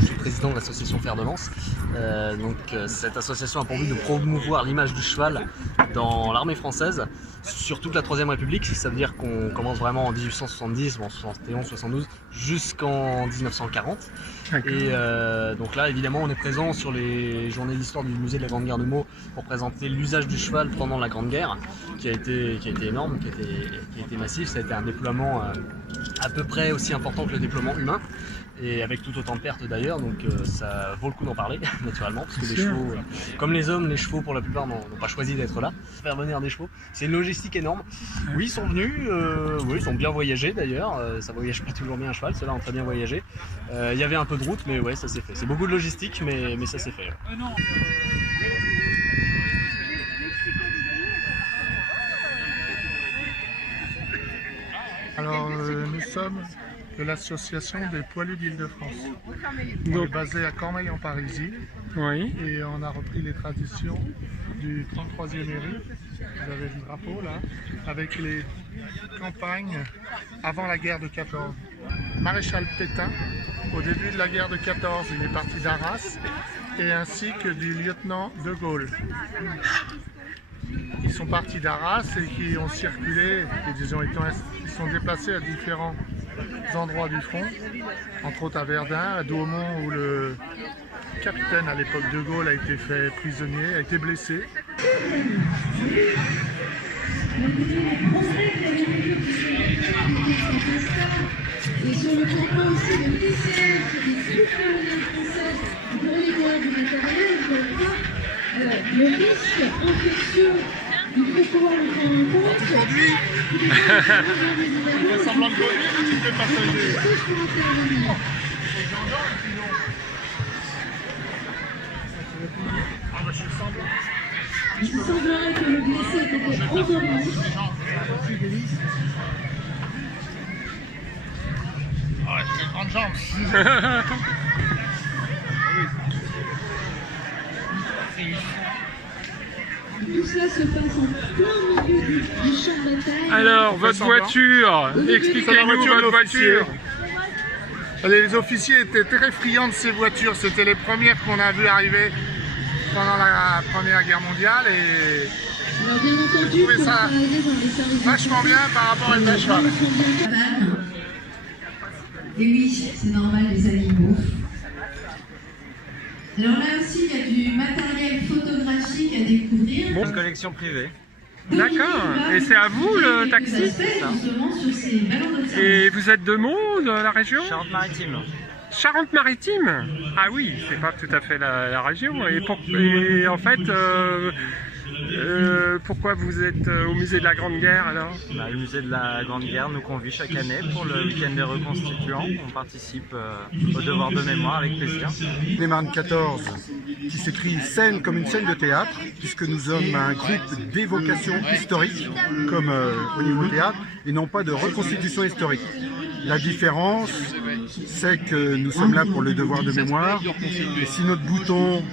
Je suis président de l'association Fer de Lance. Cette association a pour but de promouvoir l'image du cheval dans l'armée française sur toute la Troisième République. Ça veut dire qu'on commence vraiment en 1870, bon 71, 72 jusqu'en 1940. Et donc là évidemment on est présent sur les journées d'histoire du musée de la Grande Guerre de Meaux pour présenter l'usage du cheval pendant la Grande Guerre qui a été énorme, qui a été massif. Ça a été un déploiement à peu près aussi important que le déploiement humain, et avec tout autant de pertes d'ailleurs, donc ça vaut le coup d'en parler naturellement, parce que les chevaux, comme les hommes, les chevaux pour la plupart n'ont pas choisi d'être là. Faire venir des chevaux, c'est une logistique énorme. Oui, ils sont venus, oui, ils ont bien voyagé d'ailleurs, ça voyage pas toujours bien un cheval, ceux-là ont très bien voyagé. Il y avait un peu de route, mais ouais, ça s'est fait. C'est beaucoup de logistique, mais ça s'est fait. Ouais. Alors, nous sommes de l'association des poilus d'Île-de-France. On est basé à Cormeilles en Parisis. Oui. Et on a repris les traditions du 33e éri. Vous avez le drapeau là, avec les campagnes avant la guerre de 14. Maréchal Pétain, au début de la guerre de 14, il est parti d'Arras, et ainsi que du lieutenant de Gaulle. Ils sont partis d'Arras et qui ont circulé, et disons, ils sont déplacés à différents endroits du front, entre autres à Verdun, à Douaumont, où le capitaine à l'époque de Gaulle a été fait prisonnier, a été blessé. Et sur le tournoi aussi de PCR qui est supérieur française pour les guerres du matériel, le risque infectieux, il faut pouvoir le prendre en compte. Aujourd'hui, il fait semblant de conduire, mais tu fais passager. Il semblerait que le blessé était endormi. Ah, j'ai des grandes jambes. Tout cela se passe en plein milieu du champ de bataille. Alors, votre voiture, expliquez-nous votre voiture. Les officiers étaient très friands de ces voitures, c'était les premières qu'on a vues arriver pendant la Première Guerre mondiale, et alors bien entendu, je trouvais ça vachement bien par rapport à une cheval. Et oui, c'est normal, les animaux. Alors là aussi, il y a du matériel photographique à découvrir. Une collection privée. D'accord. Et c'est à vous le taxi? Et vous êtes de Meaux, de la région? Charente-Maritime. Charente-Maritime? Ah oui, c'est pas tout à fait la région. Et en fait, pourquoi vous êtes au musée de la Grande Guerre alors? Le musée de la Grande Guerre nous convie chaque année pour le week-end des reconstituants. On participe au devoir de mémoire avec plaisir. Les Marnes 14, qui s'écrit scène comme une scène de théâtre, puisque nous sommes un groupe d'évocation historique, comme au niveau théâtre, et non pas de reconstitution historique. La différence, c'est que nous sommes là pour le devoir de mémoire, et si notre bouton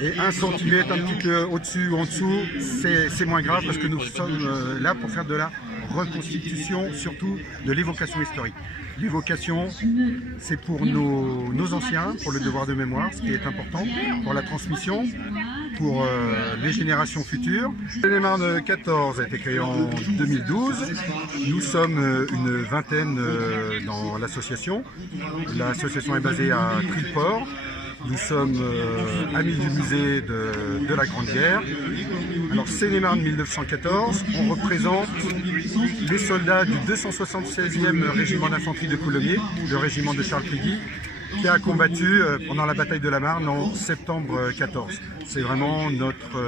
est 1 cm un petit peu au-dessus ou en dessous, c'est moins grave, parce que nous sommes là pour faire de la reconstitution surtout de l'évocation historique. L'évocation, c'est pour nos anciens, pour le devoir de mémoire, ce qui est important, pour la transmission, pour les générations futures. Seine-et-Marne 14 a été créé en 2012. Nous sommes une vingtaine dans l'association. L'association est basée à Triport. Nous sommes amis du musée de la Grande Guerre. Alors Seine-et-Marne 1914, on représente les soldats du 276e régiment d'infanterie de Coulommiers, le régiment de Charles Péguy, qui a combattu pendant la bataille de la Marne en septembre 14. C'est vraiment notre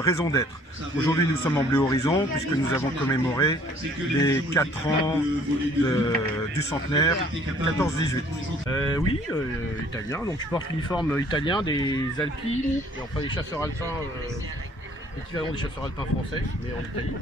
raison d'être. Aujourd'hui, nous sommes en Bleu Horizon puisque nous avons commémoré les 4 ans du centenaire 14-18. Oui, italien. Donc je porte l'uniforme italien des Alpines, et enfin des chasseurs alpins, l'équivalent des chasseurs alpins français, mais en Italie.